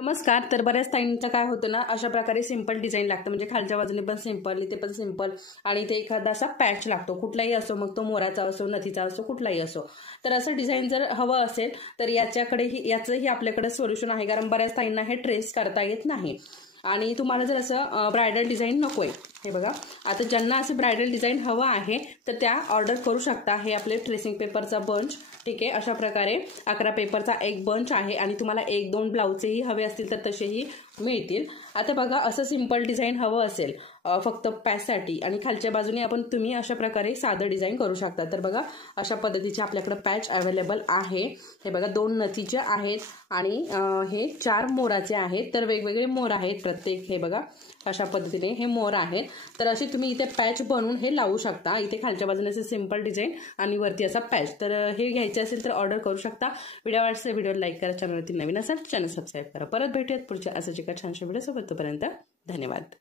नमस्कार. तर बऱ्याच ताईंचं काय होतं ना, अशा प्रकारे सिंपल डिझाईन लागतं, म्हणजे खालच्या बाजूने पण सिंपल, इथे पण सिंपल आणि इथे एखादा असा पॅच लागतो, कुठलाही असो, मग तो मोराचा असो, नथीचा असो, कुठलाही असो. तर असं डिझाईन जर हवं असेल तर याचंही आपल्याकडे सोल्युशन आहे, कारण बऱ्याच ताईंना हे ट्रेस करता येत नाही. आणि तुम्हाला जर असं ब्रायडल डिझाईन नकोय, हे बघा, आता ज्यांना असं ब्रायडल डिझाईन हवं आहे तर त्या ऑर्डर करू शकता. हे आपले ट्रेसिंग पेपरचा बंच, ठीक आहे, अशा प्रकारे 11 पेपरचा एक बंच आहे आणि तुम्हाला 1-2 ब्लाऊजही हवे असतील तर तसेही मिळतील. आता बघा, असं सिंपल डिझाईन हवं असेल फक्त पॅचसाठी आणि खालच्या बाजूने तुम्ही अशा प्रकारे साधं डिझाईन करू शकता. तर बघा, अशा पद्धतीचे आपल्याकडे पॅच अवेलेबल आहे. हे बघा, 2 नथीचे आहेत आणि हे 4 मोराचे आहेत. तर वेगवेगळे मोर आहेत प्रत्येक. हे बघा, अशा पद्धतीने हे मोर आहेत. तर असे तुम्ही इथे पॅच बनवून हे लावू शकता. इथे खालच्या बाजूने असे सिंपल डिझाईन आणि वरती असा पॅच. तर हे घ्यायचे असेल तर ऑर्डर करू शकता. व्हिडिओ लाईक करा. चॅनलवरती नवीन असाल चॅनल सबस्क्राईब करा. परत भेटूयात पुढच्या असंच एका छानशा व्हिडिओ सोबत. तोपर्यंत धन्यवाद.